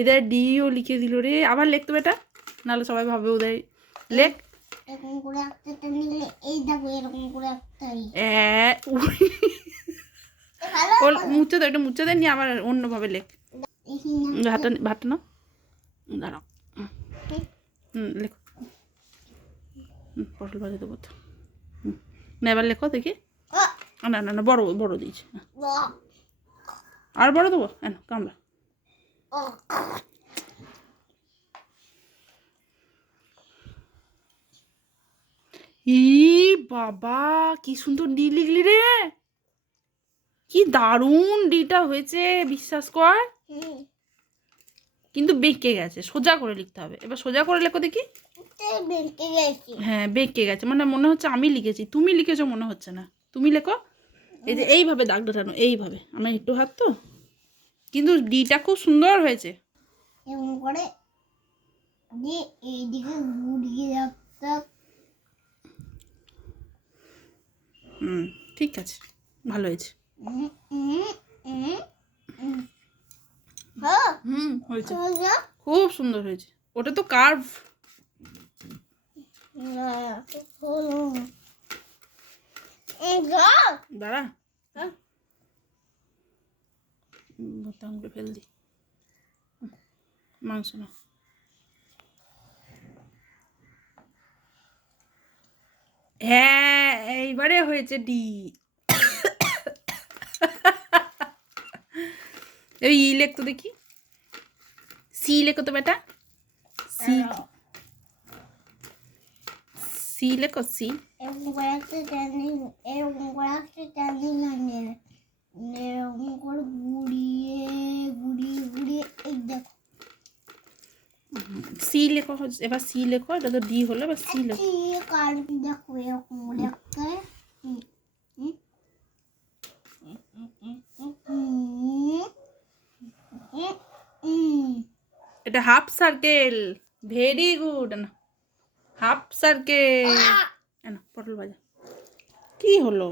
এদের ডিও লিখে দিল রে। আবার লেখ তো বেটা, নাহলে সবাই ভাবে ওদের। লেখ। এরকম করে আঁকতে নিলে এই দেখো এরকম করে আঁকতে হয়। মুচ্ছে দাও, এটা মুচ্ছে দেন, নিয়ে আবার অন্যভাবে লেখ। ভাতটা না, দাঁড়াও। লেখো। পটল ভাজা দেবো তো। না এবার লেখো দেখি। না না না, বড় বড় দিয়েছি। আর বড় দেবো, হ্যাঁ কামড়া। ই বাবা, কি সুন্দর ডি লিখলি রে, কি দারুণ ডিটা হয়েছে, বিশ্বাস কর। কিন্তু বেঁকে গেছে, সোজা করে লিখতে হবে। এবার সোজা করে লেখো দেখি। হ্যাঁ বেঁকে গেছে, মানে মনে হচ্ছে আমি লিখেছি, তুমি লিখেছো মনে হচ্ছে না। তুমি লেখো। এই যে এইভাবে দাগটা টানো, এইভাবে। আমার একটু হাত তো, কিন্তু ডিটা খুব সুন্দর হয়েছে। এরকম করে দিয়ে এইদিকে ঘুরিয়ে রাখতে। ঠিক আছে, ভালো হয়েছে। হয়েছে, খুব সুন্দর হয়েছে। ওটা তো কার্ভ। দাঁড়া, বোতামগুলো ফেল দি, মাংস না। হ্যাঁ এইবারে হয়েছে ডি। এই লেখ তো দেখি। সি লেখো তো বেটা। সি, সি লেখো। সি এরকম করে একটা টার্নিং, এরকম করে একটা টার্নিং আনে, এরকম করে ঘুরিয়ে ঘুরিয়ে ঘুরিয়ে এই দেখো। সি লেখো। এবার সি লেখো, এটা তো ডি হলো, এবার সি লেখো। কার দেখো এরকম করে একটা। এটা হাফ সার্কেল। Very good. না হাফ সার্কেল। না পটল ভাজা কি হলো?